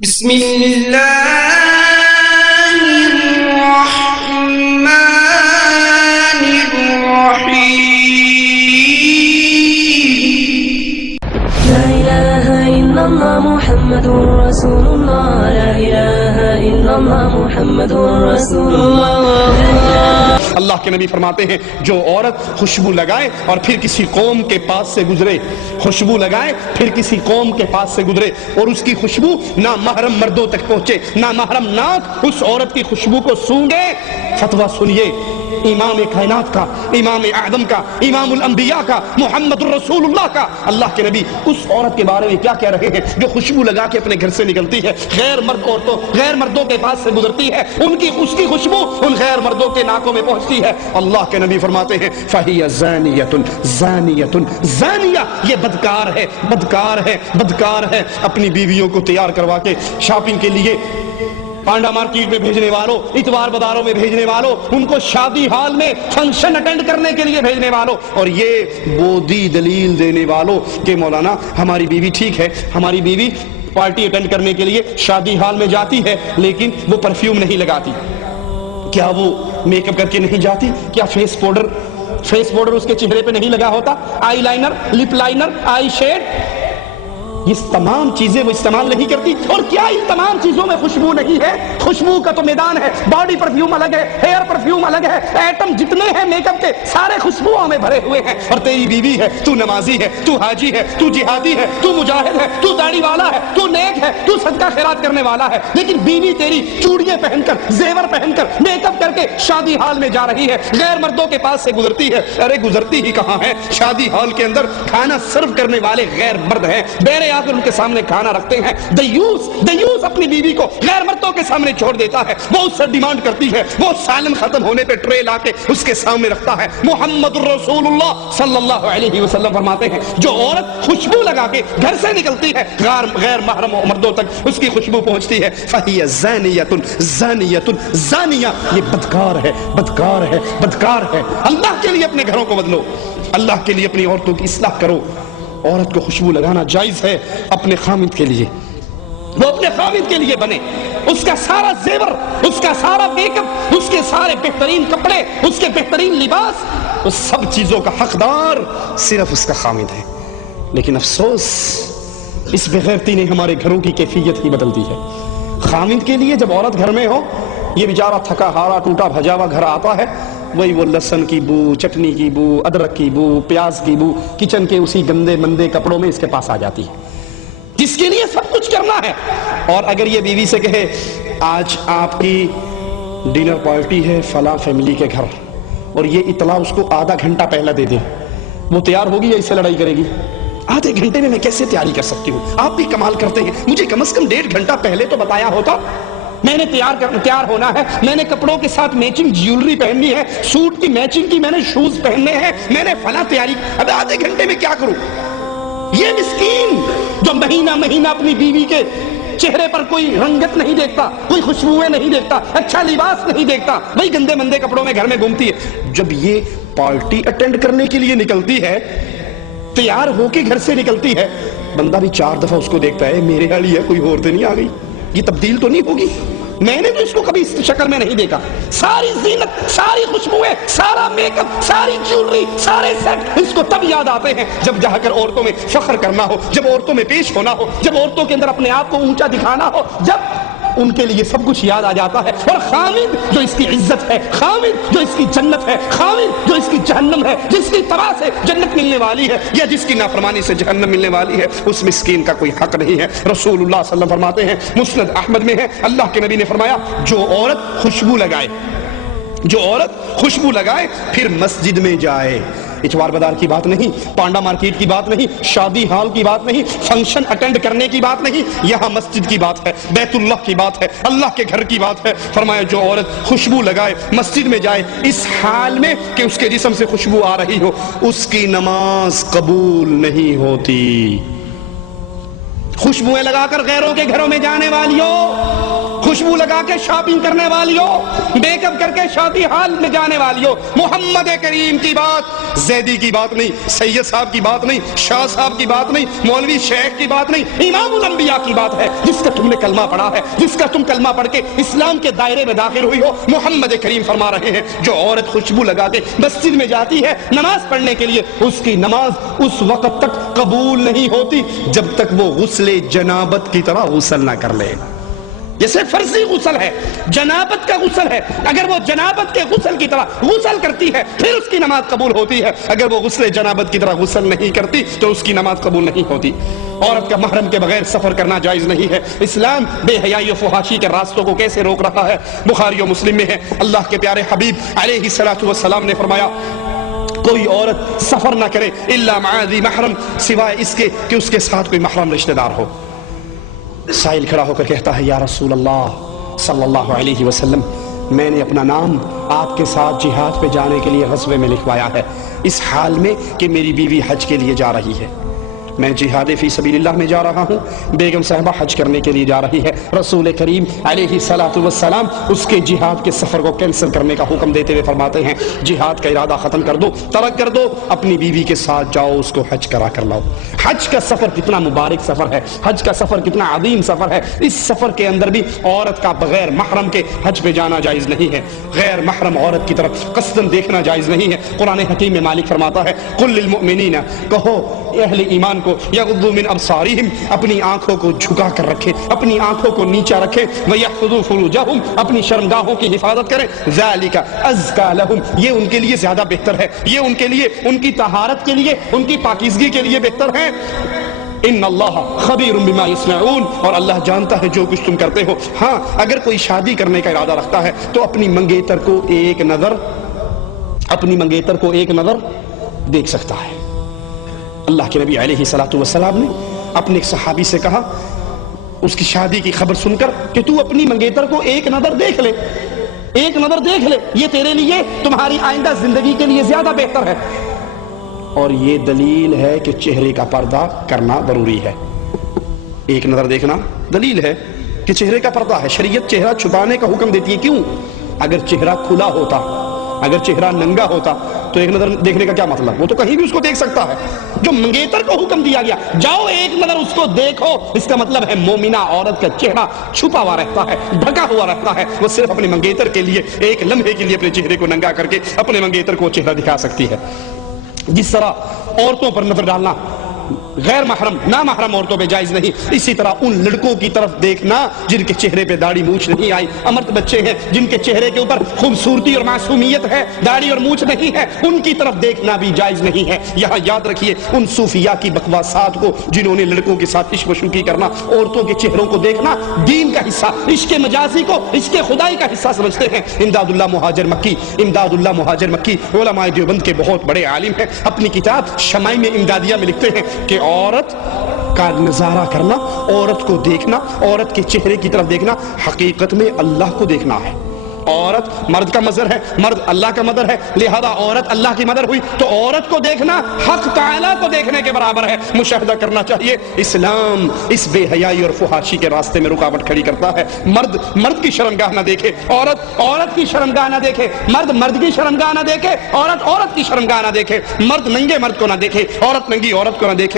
بسم اللہ الرحمن الرحیم لا الہ الا اللہ محمد رسول اللہ لا الہ الا اللہ محمد رسول اللہ اللہ کے نبی فرماتے ہیں جو عورت خوشبو لگائے اور پھر کسی قوم کے پاس سے گزرے، خوشبو لگائے پھر کسی قوم کے پاس سے گزرے اور اس کی خوشبو نہ محرم مردوں تک پہنچے، نہ محرم ناک اس عورت کی خوشبو کو سونگے، فتویٰ سنیے امام کائنات کا، امام اعظم کا، امام الانبیاء کا، محمد الرسول اللہ کا، اللہ کے نبی اس عورت کے بارے میں کیا کہہ رہے ہیں جو خوشبو لگا کے اپنے گھر سے نکلتی ہے، غیر مرد عورتوں، غیر مردوں کے پاس سے گزرتی ہے، اس کی خوشبو ان غیر مردوں کے ناکوں میں پہنچتی ہے، اللہ کے نبی فرماتے ہیں فَهِيَ زَانِيَةٌ زَانِيَةٌ زَانِيَةٌ، یہ بدکار ہے، بدکار ہے، بدکار ہے۔ اپنی بیویوں کو تیار کروا کے شاپنگ کے لیے پانڈا مارکیٹ میں بھیجنے والوں، اتوار بازاروں میں بھیجنے والوں، ان کو شادی ہال میں فنکشن اٹینڈ کرنے کے لیے بھیجنے والوں، اور یہ بودی دلیل دینے والوں کہ مولانا ہماری بیوی ٹھیک ہے، ہماری بیوی پارٹی اٹینڈ کرنے کے لیے شادی ہال میں جاتی ہے لیکن وہ پرفیوم نہیں لگاتی، کیا وہ میک اپ کر کے نہیں جاتی، کیا فیس پاؤڈر اس کے چہرے پہ نہیں لگا ہوتا، آئی لائنر، لپ لائنر، آئی شیڈ، یہ تمام چیزیں وہ استعمال نہیں کرتی، اور کیا ان تمام چیزوں میں خوشبو نہیں ہے؟ خوشبو کا تو میدان ہے، باڈی پرفیوم الگ ہے، ہیئر پرفیوم الگ ہے، ایٹم جتنے ہیں میک اپ کے سارے خوشبوؤں میں بھرے ہوئے ہیں، اور تیری بیوی ہے، تو نمازی ہے، تو حاجی ہے، تو جہادی ہے، تو مجاہد ہے، تو داڑھی والا ہے، تو نیک ہے، تو صدقہ خیرات کرنے والا ہے، لیکن بیوی تیری چوڑیاں پہن کر، زیور پہن کر، میک اپ کر کے شادی ہال میں جا رہی ہے، غیر مردوں کے پاس سے گزرتی ہے، ارے گزرتی ہی کہاں ہے، شادی ہال کے اندر کھانا سرو کرنے والے غیر مرد ہیں، بیرے آ کر ان کے سامنے کھانا رکھتے ہیں، دیوس اپنی بیوی کو غیر مردوں کے سامنے چھوڑ دیتا ہے، وہ اس سے ڈیمانڈ کرتی ہے، وہ سالن ختم ہونے پہ ٹرے لا کے اس کے سامنے رکھتا ہے، محمد الرسول اللہ صلی اللہ علیہ وسلم فرماتے ہیں جو عورت خوشبو لگا کے گھر سے نکلتی ہے غیر محرم مردوں تک اس کی خوشبو پہنچتی ہے، فَهِيَ زَانِيَةٌ زَانِيَةٌ زَانِيَةٌ، یہ بدکار ہے، بدکار ہے، بدکار ہے۔ اللہ کے لیے اپنے گھروں کو بدلو، اللہ کے لیے اپنی عورتوں کی اصلاح کرو۔ عورت کو خوشبو لگانا جائز ہے اپنے خامد کے لیے، وہ اپنے خامد کے لیے بنے، اس کا سارا زیور، اس کا سارا میک اپ، اس کے سارے بہترین کپڑے، اس کے بہترین لباس، اس سب چیزوں کا حقدار صرف اس کا خامد ہے، لیکن افسوس اس بغیرتی نے ہمارے گھروں کی کیفیت ہی بدل دی ہے۔ خامد کے لیے جب عورت گھر میں ہو، یہ بیچارہ تھکا ہارا ٹوٹا بھجا ہوا گھر آتا ہے، وہی وہ لہسن کی بو، چٹنی کی بو، ادرک کی بو، پیاز کی بو کچن کے اسی گندے مندے کپڑوں میں اس کے پاس آ جاتی ہے، جس کے لیے سب کچھ کرنا ہے، اور اگر یہ بیوی سے کہے آج آپ کی ڈنر پارٹی ہے فلاں فیملی کے گھر، اور یہ اطلاع اس کو آدھا گھنٹہ پہلے دے دے، وہ تیار ہوگی یا اس سے لڑائی کرے گی؟ آدھے گھنٹے میں کیسے تیاری کر سکتی ہوں؟ آپ بھی کمال کرتے ہیں، مجھے کم از کم 1.5 گھنٹہ پہلے تو بتایا ہوتا، میں نے تیار ہونا ہے، میں نے کپڑوں کے ساتھ میچنگ جیولری پہننی ہے، سوٹ کی میچنگ کی میں نے شوز پہننے ہیں، میں نے فلاں تیاری، اب آدھے گھنٹے میں کیا کروں؟ یہ مسکین جو مہینہ اپنی بیوی کے چہرے پر کوئی رنگت نہیں دیکھتا، کوئی خوشبوئیں نہیں دیکھتا، اچھا لباس نہیں دیکھتا، وہی گندے مندے کپڑوں میں گھر میں گھومتی ہے، جب یہ پارٹی اٹینڈ کرنے کے لیے نکلتی ہے، تیار ہو کے گھر سے نکلتی ہے، بندہ بھی 4 دفعہ اس کو دیکھتا ہے میرے والی ہے کوئی اور تو نہیں آ گئی، یہ تبدیل تو نہیں ہوگی؟ میں نے تو اس کو کبھی اس شکل میں نہیں دیکھا، ساری زینت، ساری خوشبوئیں، سارا میک اپ، ساری جیولری، سارے سیٹ اس کو تب یاد آتے ہیں جب جا کر عورتوں میں فخر کرنا ہو، جب عورتوں میں پیش ہونا ہو، جب عورتوں کے اندر اپنے آپ کو اونچا دکھانا ہو، جب ان کے لیے سب کچھ یاد آ جاتا ہے، اور خامد جو اس کی عزت ہے، خامد جو اس کی جنت ہے، خامد جو اس کی جہنم ہے، جس کی طرح سے جنت ملنے والی ہے یا جس کی نافرمانی سے جہنم ملنے والی ہے، اس مسکین کا کوئی حق نہیں ہے۔ رسول اللہ صلی اللہ علیہ وسلم فرماتے ہیں، مسند احمد میں ہے، اللہ کے نبی نے فرمایا جو عورت خوشبو لگائے پھر مسجد میں جائے، اتوار بازار کی بات نہیں، پانڈا مارکیٹ کی بات نہیں، شادی ہال کی بات نہیں، فنکشن اٹینڈ کرنے کی بات نہیں، یہاں مسجد کی بات ہے، بیت اللہ کی بات ہے، اللہ کے گھر کی بات ہے، فرمایا جو عورت خوشبو لگائے مسجد میں جائے اس حال میں کہ اس کے جسم سے خوشبو آ رہی ہو، اس کی نماز قبول نہیں ہوتی۔ خوشبوئیں لگا کر غیروں کے گھروں میں جانے والیوں، خوشبو لگا کے شاپنگ کرنے والیوں، میک اپ کر کے شادی ہال میں جانے والیوں، محمد کریم کی بات، زیدی کی بات نہیں، سید صاحب کی بات نہیں، شاہ صاحب کی بات نہیں، مولوی شیخ کی بات نہیں، امام الانبیاء کی بات ہے، جس کا تم نے کلمہ پڑھا ہے، جس کا تم کلمہ پڑھ کے اسلام کے دائرے میں داخل ہوئی ہو۔ محمد کریم فرما رہے ہیں جو عورت خوشبو لگا کے مسجد میں جاتی ہے نماز پڑھنے کے لیے، اس کی نماز اس وقت تک قبول نہیں ہوتی جب تک وہ غسل جنابت کی طرح غسل نہ کر لے۔ جیسے فرضی غسل ہے، جنابت کا غسل ہے، اگر وہ جنابت کے غسل کی طرح غسل کرتی ہے پھر اس کی نماز قبول ہوتی ہے، اگر وہ غسل جنابت کی طرح غسل نہیں کرتی تو اس کی نماز قبول نہیں ہوتی۔ عورت کا محرم کے بغیر سفر کرنا جائز نہیں ہے۔ اسلام بے حیائی و فحاشی کے راستوں کو کیسے روک رہا ہے؟ بخاری و مسلم میں ہے، اللہ کے پیارے حبیب علیہ الصلوۃ والسلام نے فرمایا کوئی عورت سفر نہ کرے الا مع ذی محرم، سوائے اس کے کہ اس کے ساتھ کوئی محرم رشتہ دار ہو۔ سائل کھڑا ہو کر کہتا ہے یا رسول اللہ صلی اللہ علیہ وسلم، میں نے اپنا نام آپ کے ساتھ جہاد پہ جانے کے لیے غزوے میں لکھوایا ہے، اس حال میں کہ میری بیوی حج کے لیے جا رہی ہے، میں جہاد فی سبیل اللہ میں جا رہا ہوں، بیگم صاحبہ حج کرنے کے لیے جا رہی ہے۔ رسول کریم علیہ الصلوۃ والسلام اس کے جہاد کے سفر کو کینسل کرنے کا حکم دیتے ہوئے فرماتے ہیں جہاد کا ارادہ ختم کر دو، ترک کر دو، اپنی بیوی کے ساتھ جاؤ، اس کو حج کرا کر لاؤ۔ حج کا سفر کتنا مبارک سفر ہے، حج کا سفر کتنا عظیم سفر ہے، اس سفر کے اندر بھی عورت کا بغیر محرم کے حج پہ جانا جائز نہیں ہے، غیر محرم عورت کی طرف قصداً دیکھنا جائز نہیں ہے۔ قرآن حکیم میں مالک فرماتا ہے قل للمؤمنین، کہو اہل ایمان کو یغضوا من ابصارہم، اپنی آنکھوں کو جھکا کر رکھے، اپنی آنکھوں کو نیچا رکھے، ویحفظوا فروجہم، اپنی شرمگاہوں کی حفاظت کریں، ذالک ازکا لہم، یہ ان کے لیے زیادہ بہتر ہے، یہ ان کے لیے، ان کی طہارت کے لیے، ان کی پاکیزگی کے لیے بہتر ہے۔ ان اللہ خبیر بما یصنعون، اور اللہ جانتا ہے جو کچھ تم کرتے ہو۔ ہاں اگر کوئی شادی کرنے کا ارادہ رکھتا ہے تو اپنی منگیتر کو ایک نظر دیکھ سکتا ہے۔ اللہ کے نبی علیہ الصلوۃ والسلام نے اپنے ایک صحابی سے کہا اس کی شادی کی خبر سن کر کہ تو اپنی منگیتر کو ایک نظر دیکھ لے، ایک نظر دیکھ لے، یہ تیرے لیے، تمہاری آئندہ زندگی کے لیے زیادہ بہتر ہے۔ اور یہ دلیل ہے کہ چہرے کا پردہ کرنا ضروری ہے۔ ایک نظر دیکھنا دلیل ہے کہ چہرے کا پردہ ہے، شریعت چہرہ چھپانے کا حکم دیتی ہے۔ کیوں؟ اگر چہرہ کھلا ہوتا، اگر چہرہ ننگا ہوتا تو ایک نظر دیکھنے کا کیا مطلب؟ وہ تو کہیں بھی اس کو دیکھ سکتا ہے۔ جو منگیتر کو حکم دیا گیا جاؤ ایک نظر اس کو دیکھو، اس کا مطلب ہے مومنہ عورت کا چہرہ چھپا ہوا رہتا ہے، ڈھکا ہوا رہتا ہے، وہ صرف اپنے منگیتر کے لیے ایک لمحے کے لیے اپنے چہرے کو ننگا کر کے اپنے منگیتر کو چہرہ دکھا سکتی ہے۔ جس طرح عورتوں پر نظر ڈالنا غیر محرم نامحرم عورتوں پہ جائز نہیں، اسی طرح ان لڑکوں کی طرف دیکھنا جن کے چہرے پہ داڑھی مونچھ نہیں آئی، امرد بچے ہیں جن کے چہرے کے اوپر خوبصورتی اور معصومیت ہے، داڑھی اور مونچھ نہیں ہے، ان کی طرف دیکھنا بھی جائز نہیں ہے۔ یہاں یاد رکھیے ان صوفیاء کی بکواسات کو جنہوں نے لڑکوں کے ساتھ عشق و شوقی کرنا، عورتوں کے چہروں کو دیکھنا دین کا حصہ، عشق مجازی کو عشق خدائی کا حصہ سمجھتے ہیں۔ امداد اللہ مہاجر مکی علماء دیوبند کے بہت بڑے عالم ہیں، اپنی کتاب شمائم امدادیہ میں لکھتے ہیں کہ عورت کا نظارہ کرنا، عورت کو دیکھنا، عورت کے چہرے کی طرف دیکھنا حقیقت میں اللہ کو دیکھنا ہے۔ عورت مرد کا مظہر ہے، مرد اللہ کا مظہر ہے، لہذا عورت اللہ کی مظہر ہوئی تو عورت کو دیکھنا حق تعالیٰ کو دیکھنے کے برابر ہے، مشاہدہ کرنا چاہیے۔ اسلام اس بے حیائی اور فحاشی کے راستے میں رکاوٹ کھڑی کرتا ہے۔ مرد کی شرمگاہ نہ دیکھے، عورت کی شرمگاہ نہ دیکھے، مرد کی شرمگاہ نہ دیکھے، عورت کی شرمگاہ نہ دیکھے، مرد ننگے مرد کو نہ دیکھے، عورت ننگی عورت کو نہ دیکھے۔